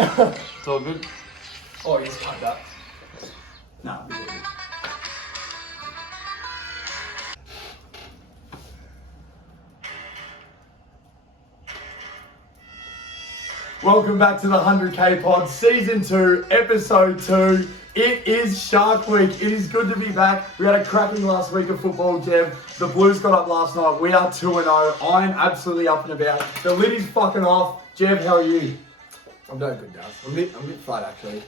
It's all good. Oh, he's cut that. Nah. Welcome back to the 100k pod, season 2, episode 2. It is Shark Week. It is good to be back. We had a cracking last week of football, Jeb. The Blues got up last night. We are 2-0. I'm absolutely up and about. The lid is fucking off. Jeb, how are you? I'm doing good, Daz. I'm a bit flat, actually.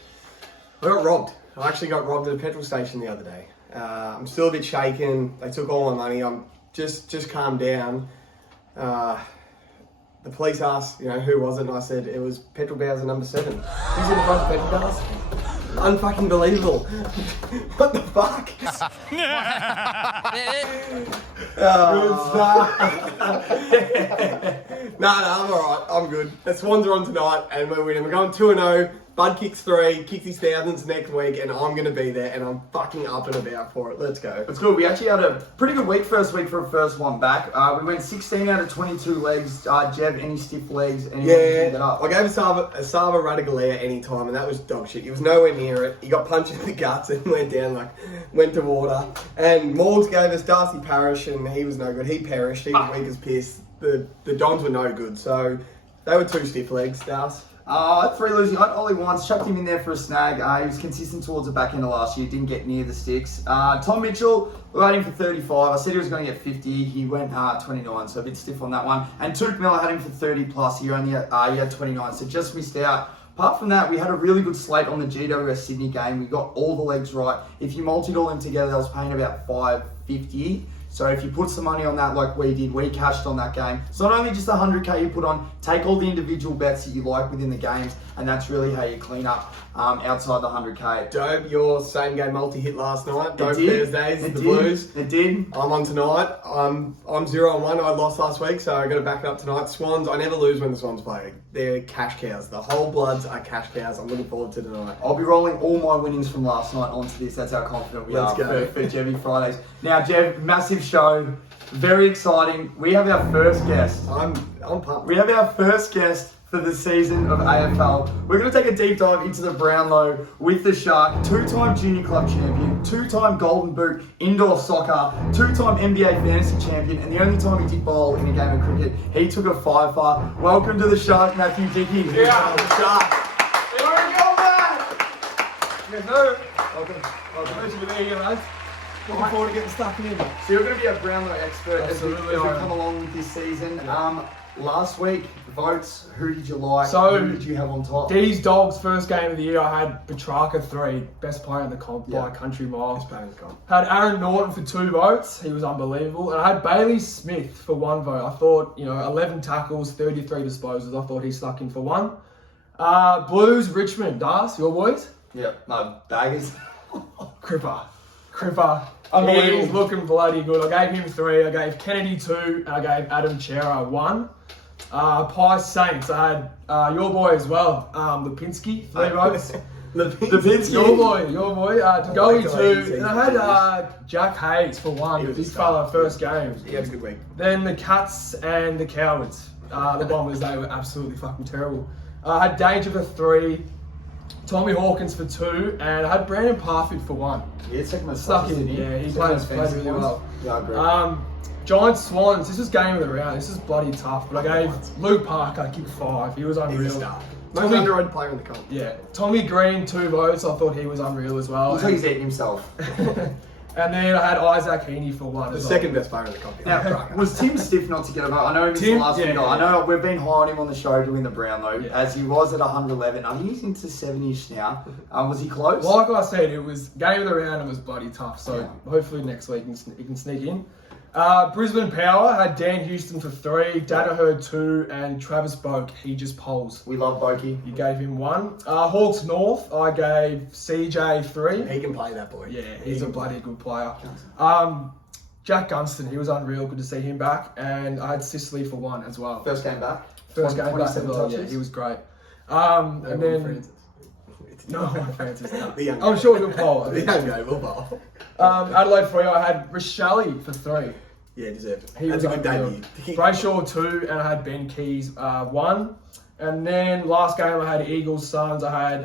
I got robbed. I actually got robbed at a petrol station the other day. I'm still a bit shaken. They took all my money. I'm just calmed down. The police asked, who was it? And I said, it was Petrol Bowser number 7. Who's in the front of Petrol Bowser? Unfucking believable. What the fuck? No, I'm alright. I'm good. The Swans are on tonight and we're winning. We're going 2-0. Bud kicks 3, kicks his thousands next week, and I'm going to be there, and I'm fucking up and about for it. Let's go. It's good. We actually had a pretty good week first week for a first one back. We went 16 out of 22 legs. Jeb, any stiff legs? Yeah, I gave Asava Radigalea any time, and that was dog shit. He was nowhere near it. He got punched in the guts and went down, went to water. And Morgs gave us Darcy Parish, and he was no good. He perished. He was weak as piss. The Dons were no good, so they were 2 stiff legs, Darcy. 3 losing. I had Ollie once, chucked him in there for a snag. He was consistent towards the back end of last year, didn't get near the sticks. Tom Mitchell, we had him for 35. I said he was going to get 50. He went 29, so a bit stiff on that one. And Took Miller had him for 30 plus. He had 29, so just missed out. Apart from that, we had a really good slate on the GWS Sydney game. We got all the legs right. If you multied all them together, I was paying about $5.50. So if you put some money on that like we did, we cashed on that game. It's not only just the 100k you put on, take all the individual bets that you like within the games, and that's really how you clean up outside the 100k. Dope, your same game multi-hit last night. Dope Thursdays, the Blues. It did. I'm on tonight. I'm 0-1. I lost last week, so I got to back it up tonight. Swans, I never lose when the Swans play. They're cash cows. The whole Bloods are cash cows. I'm looking forward to tonight. I'll be rolling all my winnings from last night onto this. That's how confident we are for Jebby Fridays. Now, Jeb, massive show. Very exciting. We have our first guest. I'm pumped. We have our first guest for the season of AFL. We're going to take a deep dive into the Brownlow with the Shark, 2-time junior club champion, 2-time Golden Boot indoor soccer, 2-time NBA fantasy champion, and the only time he did bowl in a game of cricket, he took a fiver. Welcome to the Shark, Matthew Dickie. Yeah, the Shark. Hey, where are you going, man? Yes, sir. Welcome. Pleasure to be here, mate. Looking forward to getting stuck in. So you're going to be a Brownlow expert as we Absolutely, come along this season. Last week, votes, who did you like? So, who did you have on top? D's Dogs, first game of the year, I had Petrarca 3, best player in the comp by a country mile. Best player in the comp. Had Aaron Norton for 2 votes, he was unbelievable. And I had Bailey Smith for 1 vote. I thought, 11 tackles, 33 disposals, I thought he stuck in for 1. Blues, Richmond, Das, your boys? Yeah, no, Baggers. Cripper. Unbelievable. He's looking bloody good. I gave him 3, I gave Kennedy 2, and I gave Adam Chera 1. Pies Saints, I had your boy as well, Lipinski, 3 votes. Lipinski. Your boy, Tagoe 2, and I had Jack Hayes for 1, big fella, first game. He had a good week. Then the Cats and the Cowards, the Bombers, they were absolutely fucking terrible. I had Danger for 3, Tommy Hawkins for 2, and I had Brandon Parfitt for 1. Yeah, second one Stuck in, yeah, he played really well. Yeah, I agree. Giants Swans, this is game of the round, this is bloody tough, but I gave Luke Parker kick 5, he was unreal. He's a star. Most underrated player in the comp. Yeah, Tommy Green 2 votes, I thought he was unreal as well. Looks like he's eating himself. And then I had Isaac Heaney for 1 The as second best player in the comp. Now, was Tim stiff not to get a vote? I know he missed the Tim, last week. yeah. I know we've been high on him on the show doing the Brownlow, Yeah. as he was at 111. I think he's into 7-ish now. Was he close? Like I said, it was game of the round, it was bloody tough, so Yeah. hopefully next week he can sneak in. Brisbane Power had Dan Houston for 3, Danaher 2, and Travis Boak, he just poles. We love Boki. You gave him 1. Hawks North, I gave CJ 3. He can play that boy. Yeah, he's a bloody good player. Jack Gunston, he was unreal, good to see him back. And I had Sicily for 1 as well. First game back. First game back, 27 yeah, touches. he was great. And then... Francis. No, Francis, no. The young I'm guy. sure he'll poll. The young guy will bowl. Adelaide for you, I had Rochelle for 3. Yeah, deserved it. He That's was a good unreal. debut. Brayshaw 2, and I had Ben Keys 1. And then last game I had Eagles, Suns. I had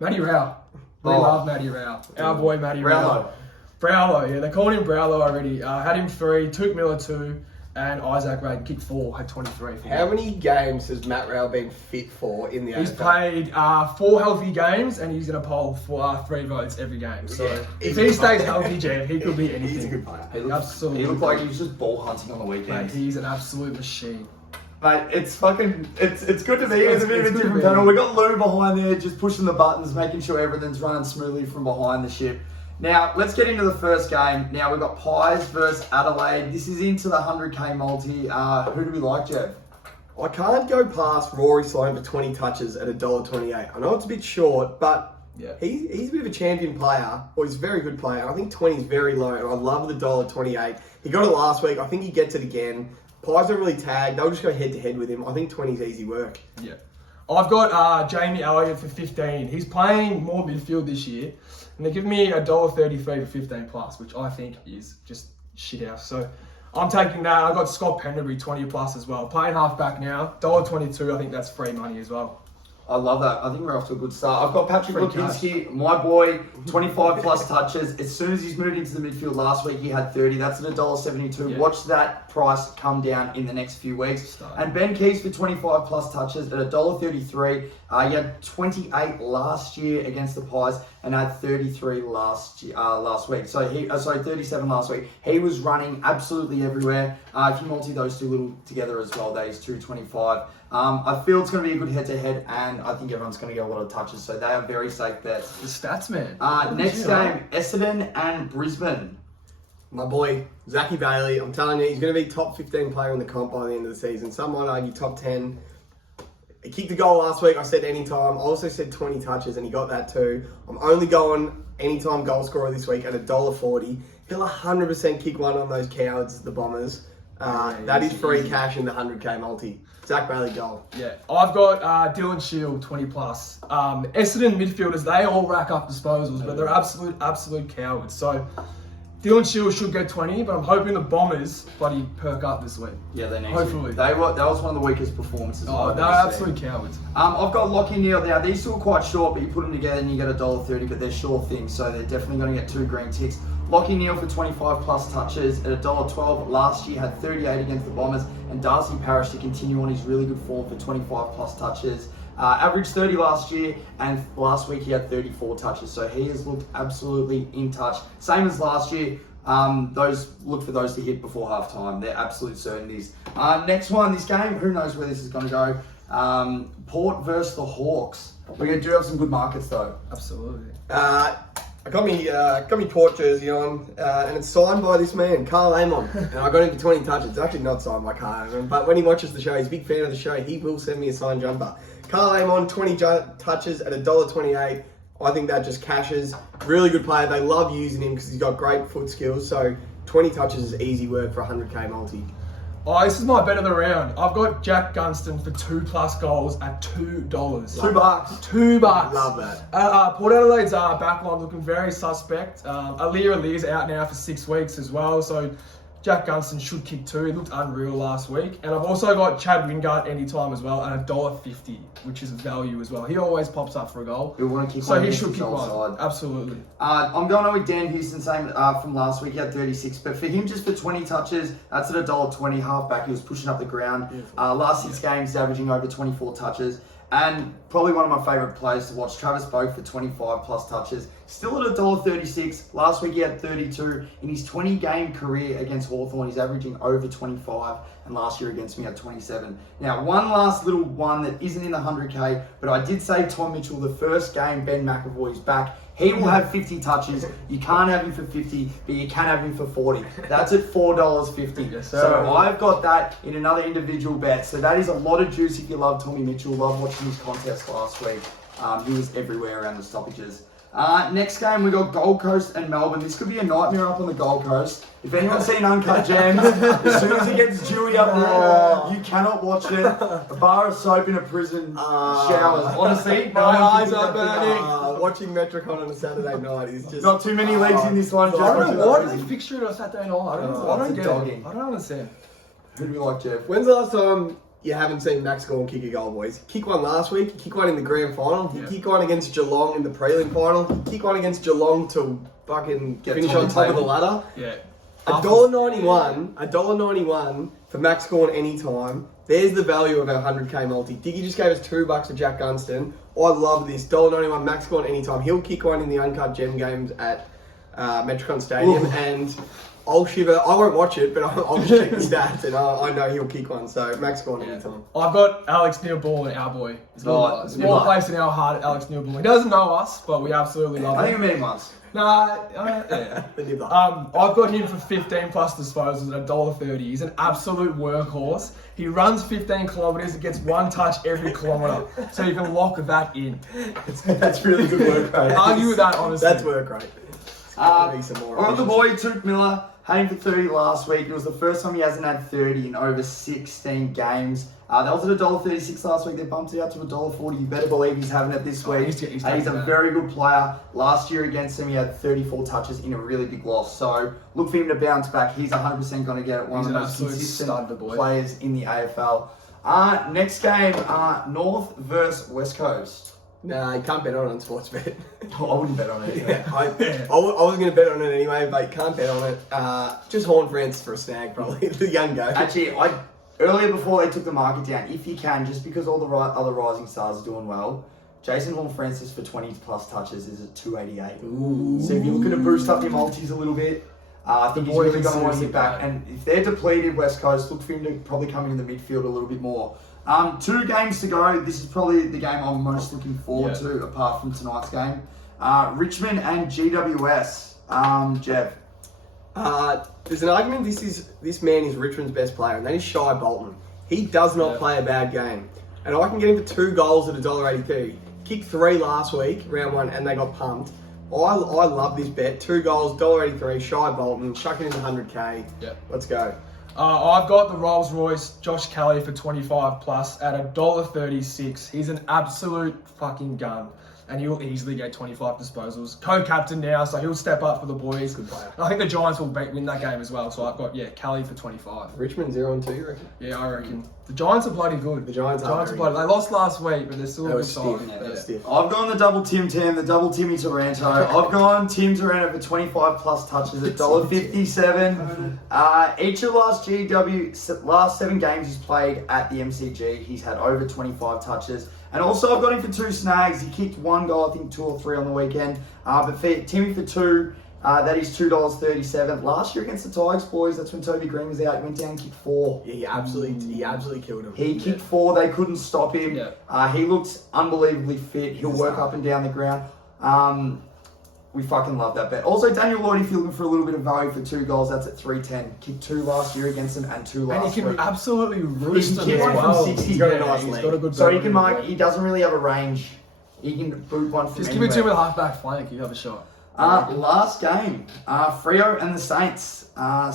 Matty Rao. We love Matty Rao. Our boy Matty Rao. Brownlow, yeah. They called him Brownlow already. Had him 3, Took Miller 2, and Isaac Raid kicked 4, had 23. How many games has Matt Rao been fit for in the AFL? He's played 4 healthy games, and he's going to poll for 3 votes every game. So if he stays healthy, Jeff, he could be anything. He's a good player. Absolutely. He looked like he was just ball hunting on the weekend. Mate, he's an absolute machine. Mate, it's good to be here. It's a bit of a different panel. We got Lou behind there, just pushing the buttons, making sure everything's running smoothly from behind the ship. Now, let's get into the first game. Now, we've got Pies versus Adelaide. This is into the 100k multi. Who do we like, Jeff? I can't go past Rory Sloane for 20 touches at $1.28. I know it's a bit short, but he's a bit of a champion player, or he's a very good player. I think 20 is very low, and I love the $1.28. He got it last week. I think he gets it again. Pies don't really tag. They'll just go head-to-head with him. I think 20 is easy work. Yeah. I've got Jamie Elliott for 15. He's playing more midfield this year. And they're giving me $1.33 for 15 plus, which I think is just shit house. So I'm taking that. I got Scott Pendlebury 20 plus as well. Playing halfback now, $1.22. I think that's free money as well. I love that. I think we're off to a good start. I've got Patrick Lipinski, my boy, 25 plus touches. As soon as he's moved into the midfield last week, he had 30. That's at $1.72. Yeah. Watch that price come down in the next few weeks. And Ben Keys for 25 plus touches at $1.33. He had 28 last year against the Pies and had 33 last week. So 37 last week. He was running absolutely everywhere. If you multi those two little together as well, that is 225. I feel it's going to be a good head-to-head, and I think everyone's going to get a lot of touches, so they are very safe bets. The stats, man. Next game, Essendon and Brisbane. My boy, Zachy Bailey, I'm telling you, he's going to be top 15 player in the comp by the end of the season. Some might argue top 10. He kicked the goal last week, I said anytime. I also said 20 touches, and he got that too. I'm only going anytime goal scorer this week at $1.40. He'll 100% kick one on those cowards, the Bombers. That is free cash in the 100k multi. Zach Bailey goal. Yeah, I've got Dylan Shield 20 plus. Essendon midfielders, they all rack up disposals, but they're absolute cowards. So Dylan Shield should get 20, but I'm hoping the Bombers bloody perk up this week. Yeah, they need Hopefully. to. That was one of the weakest performances. Oh, they're absolute cowards. I've got Lockie Neal now. These two are quite short, but you put them together and you get $1.30, but they're sure things, so they're definitely going to get 2 green ticks. Lockie Neal for 25 plus touches at $1.12. Last year had 38 against the Bombers, and Darcy Parish to continue on his really good form for 25 plus touches. Averaged 30 last year, and last week he had 34 touches, so he has looked absolutely in touch. Same as last year. Look for those to hit before halftime. They're absolute certainties. Next one, this game, who knows where this is going to go. Port versus the Hawks. We're going to do have some good markets though. Absolutely. I got me Port jersey on, and it's signed by this man, Carl Amon. And I got him for 20 touches. It's actually not signed by Carl Amon, but when he watches the show, he's a big fan of the show. He will send me a signed jumper. Carl Amon, 20 touches at $1.28. I think that just cashes. Really good player. They love using him because he's got great foot skills. So 20 touches is easy work for 100k multi. Oh, this is my bet of the round. I've got Jack Gunston for 2 plus goals at $2. $2. $2. Love that. Port Adelaide's backline looking very suspect. Ali's out now for 6 weeks as well, so Jack Gunston should kick 2. He looked unreal last week. And I've also got Chad Wingard anytime as well at $1.50, which is value as well. He always pops up for a goal. He'll want to kick so one. He should kick one. Side. Absolutely. I'm going on with Dan Houston, same from last week. He had 36, but for him, just for 20 touches, that's at $1.20. Halfback, he was pushing up the ground. Last 6 games, averaging over 24 touches. And probably one of my favourite players to watch, Travis Boak for 25 plus touches. Still at $1.36. Last week he had 32. In his 20-game career against Hawthorn, he's averaging over 25. And last year against me had 27. Now, one last little one that isn't in the 100k, but I did say Tom Mitchell, the first game Ben McAvoy's back. He will have 50 touches. You can't have him for 50, but you can have him for 40. That's at $4.50. Yes, sir. So I've got that in another individual bet. So that is a lot of juice if you love Tommy Mitchell. Love watching his contest last week. He was everywhere around the stoppages. Next game, we got Gold Coast and Melbourne. This could be a nightmare up on the Gold Coast. If anyone's seen Uncut Gems, as soon as he gets Dewey up there, you cannot watch it. A bar of soap in a prison showers. Honestly, my eyes are burning. Watching Metricon on a Saturday night is just... Not too many legs in this one. Why do they fixture it on Saturday night? I don't get it. I don't understand. Who do we like, Jeff? When's the last time you haven't seen Max Gawn kick a goal, boys. He kicked one last week. He kicked one in the grand final. He kicked one against Geelong in the prelim final. He kicked one against Geelong to fucking finish on top of the ladder. Yeah. $1.91 for Max Gawn anytime. There's the value of our 100k multi. Dickie just gave us $2 for Jack Gunston. I love this. $1.91 Max Gawn anytime. He'll kick one in the uncut gem games at Metricon Stadium, and I'll shiver. I won't watch it, but I'll just check the stats, and I know he'll kick one. So Max Gawn anytime. I've got Alex Neil-Ball, our boy. He's got a small place in our heart, Alex Neil-Ball. He doesn't know us, but we absolutely love him. I think we met him once. I've got him for 15 plus disposals at $1.30. He's an absolute workhorse. He runs 15 kilometres and gets one touch every kilometre. So you can lock that in. That's really good work rate. Argue with that, honestly. That's work rate. We're on the boy, Took Miller, had him for 30 last week. It was the first time he hasn't had 30 in over 16 games. That was at $1.36 last week. They bumped it out to $1.40. You better believe he's having it this week. He's a very good player. Last year against him, he had 34 touches in a really big loss. So look for him to bounce back. He's 100% going to get it. One of the most consistent players in the AFL. Next game, North versus West Coast. Nah, you can't bet on it on Sportsbet. I wouldn't bet on it. Yeah, I was going to bet on it anyway, but you can't bet on it. Just Horn Francis for a snag, probably. The young go. Actually, earlier before they took the market down, if you can, just because all the other rising stars are doing well, Jason Horn-Francis for 20 plus touches is at 288. Ooh. So if you're looking to boost up your multis a little bit, I think he's really going to want to get back. And if they're depleted, West Coast, look for him to probably come in the midfield a little bit more. 2 games to go. This is probably the game I'm most looking forward to, apart from tonight's game. Richmond and GWS. Jeff. There's an argument this man is Richmond's best player, and that is Shai Bolton. He does not play a bad game. And I can get him for 2 goals at $1.83. Kicked 3 last week, round 1, and they got pumped. I love this bet. 2 goals, $1.83, Shai Bolton, chuck it into 100k. Yep. Let's go. I've got the Rolls Royce Josh Kelly for 25 plus at $1.36. He's an absolute fucking gun. And he'll easily get 25 disposals. Co-captain now, so he'll step up for the boys. Good player. I think the Giants will win that game as well. So I've got, Kelly for 25. Richmond 0-2, you reckon? Yeah, I reckon. The Giants are bloody good. The Giants are bloody good. They lost last week, but they're still a good side. Stiff. I've gone the double Tim, the double Timmy Taranto. I've gone Tim Taranto for 25 plus touches at $1.57. Each of last 7 games he's played at the MCG, he's had over 25 touches. And also I've got him for 2 snags. He kicked 1 goal, I think 2 or 3 on the weekend. But for Timmy for 2, that is $2.37. Last year against the Tigers, boys, that's when Toby Green was out. He went down and kicked 4. Yeah, he absolutely killed him. He kicked 4. They couldn't stop him. Yeah. He looks unbelievably fit. He'll work up and down the ground. We fucking love that bet. Also, Daniel Lloyd, if you're looking for a little bit of value for 2 goals, that's at $3.10. Kicked 2 last year against them and 2 last week. And he can absolutely roost them as one well. from 60. He's got a nice leg. He's got a good so he can mark. He doesn't really have a range. He can boot one from Just anywhere. give it to him with a half-back flank. You have a shot. Last game, Freo and the Saints.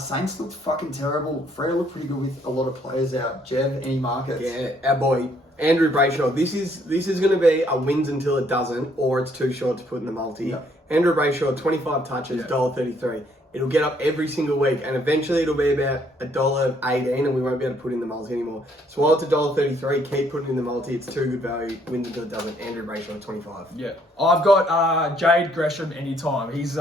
Saints looked fucking terrible. Freo looked pretty good with a lot of players out. Jev, any markets? Yeah, our boy Andrew Brayshaw. This is going to be a wins until it doesn't, or it's too short to put in the multi. Yep. Andrew Brayshaw, 25 touches, $1.33. It'll get up every single week, and eventually it'll be about $1.18, and we won't be able to put in the multi anymore. So while it's $1.33, keep putting in the multi. It's too good value. Wins until it doesn't. Andrew Brayshaw, 25. Yeah, I've got Jade Gresham anytime. He's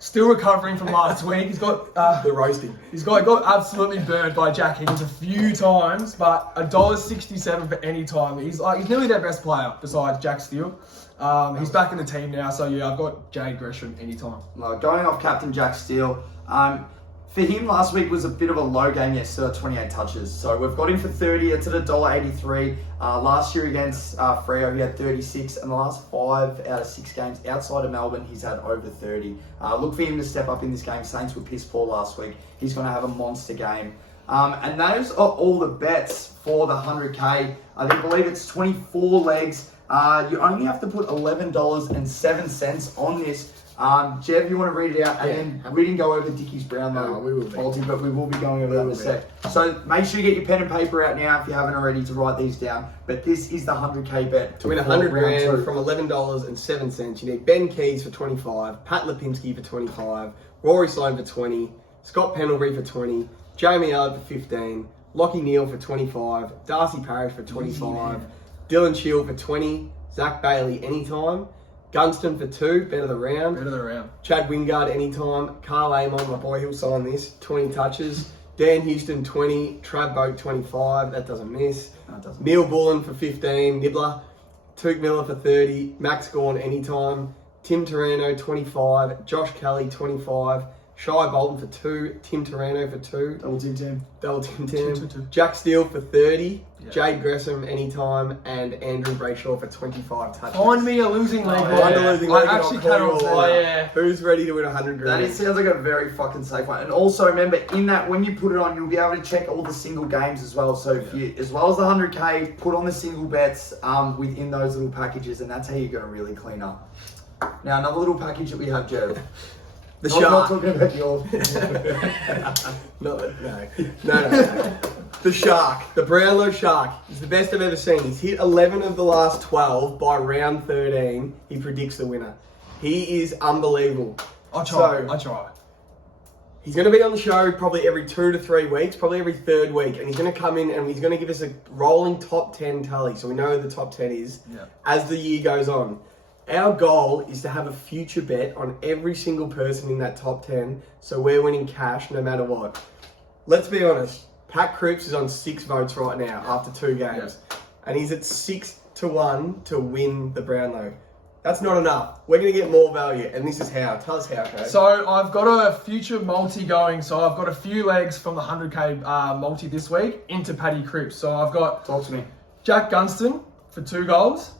still recovering from last week. He's got the roasting. He got absolutely burned by Jack Higgins a few times, but $1.67 for any time. He's nearly their best player besides Jack Steele. He's back in the team now, so I've got Jade Gresham anytime. Going off captain Jack Steele, for him last week was a bit of a low game, still at 28 touches. So we've got him for 30, it's at $1.83. Last year against Freo, he had 36, and the last 5 out of 6 games outside of Melbourne, he's had over 30. Look for him to step up in this game. Saints were piss poor last week. He's going to have a monster game. And those are all the bets for the 100K. I believe it's 24 legs. You only have to put $11.07 on this. Jev, you want to read it out? And then we didn't go over Dickie's Brownlow multi, but we will be going over that in a sec. So make sure you get your pen and paper out now if you haven't already to write these down. But this is the 100K bet. To win 100 grand from $11.07, you need Ben Keys for 25, Pat Lipinski for 25, Rory Sloane for 20, Scott Pendlebury for 20, Jamie Allard for 15, Lockie Neal for 25, Darcy Parish for 25, Dylan Shield for 20, Zach Bailey anytime, Gunston for 2, bet of the round. Bit of the round. Chad Wingard anytime, Carl Amon, my boy, he'll sign this, 20 touches. Dan Houston 20, Trav Boat 25, that doesn't miss. No, it doesn't. Neil Bullen for 15, Nibbler, Took Miller for 30, Max Gorn anytime, Tim Torano 25, Josh Kelly 25, Shai Bolton for 2, Tim Torano for 2, Double team. double Tim Two. Jack Steele for 30, Yeah. Jade Gresham anytime, and Andrew Brayshaw for 25 touches. Find me a losing leg. Find a losing leg I and actually I'll call you cannot all say. out. Yeah. Who's ready to win 100 grand? That sounds like a very fucking safe one. And also remember, in that, when you put it on, you'll be able to check all the single games as well. So if you, as well as the 100k, put on the single bets within those little packages, and that's how you're going to really clean up. Now, another little package that we have, Jeff. The Not Shark. talking about yours. No. The Shark. The Brownlow Shark. He's the best I've ever seen. He's hit 11 of the last 12. By round 13, he predicts the winner. He is unbelievable. I try. So- He's going to be on the show probably every 2 to 3 weeks, probably every third week, and he's going to come in and he's going to give us a rolling top 10 tally, so we know who the top 10 is as the year goes on. Our goal is to have a future bet on every single person in that top 10, so we're winning cash no matter what. Let's be honest, Pat Cripps is on 6 votes right now after 2 games, and he's at 6 to 1 to win the Brownlow. That's not enough. We're going to get more value, and this is how. Tell us how, Coach. So I've got a future multi going. So I've got a few legs from the 100k multi this week into Paddy Cripps. So I've got Talk to me. Jack Gunston for 2 goals.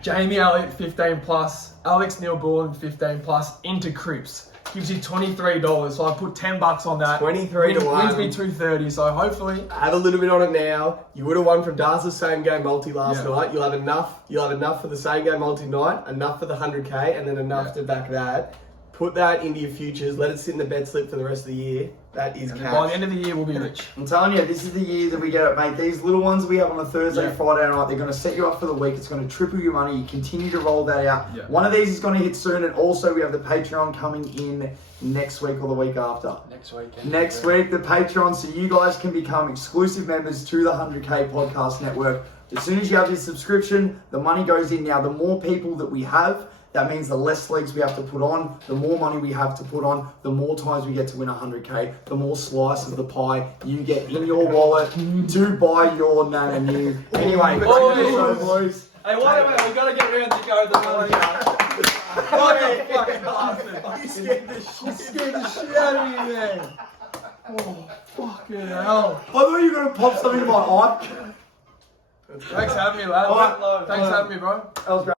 Jamie Elliott 15 plus. Alex Neil Bullen 15 plus into Cripps. Gives you $23. So I put $10 on that. 23 to 1. Wins me 230. So hopefully. Have a little bit on it now. You would have won from Darcy's same game multi last night. You'll have enough. You'll have enough for the same game multi night, enough for the 100k, and then enough to back that. Put that into your futures. Let it sit in the bet slip for the rest of the year. That is By the cash. end of the year, we'll be rich. I'm telling you, this is the year that we get it, mate. These little ones we have on a Thursday, Yeah. Friday night, they're going to set you up for the week. It's going to triple your money. You continue to roll that out. Yeah. One of these is going to hit soon, and also we have the Patreon coming in next week or the week after. Next week. Next week, the Patreon, so you guys can become exclusive members to the 100k Podcast Network. As soon as you have your subscription, the money goes in. Now, the more people that we have, that means the less legs we have to put on, the more money we have to put on, the more times we get to win 100k, the more slice of the pie you get in your wallet to buy your nana new. Anyway, back to the show, boys. Hey, wait a minute. We've got to get round to go the money. What the fucking bastard. You scared the shit. You scared the shit out of me, man. Oh, fucking hell. I thought you were going to pop something in my eye. Thanks for having me, lad. All right. Thanks for having me, bro. That was great.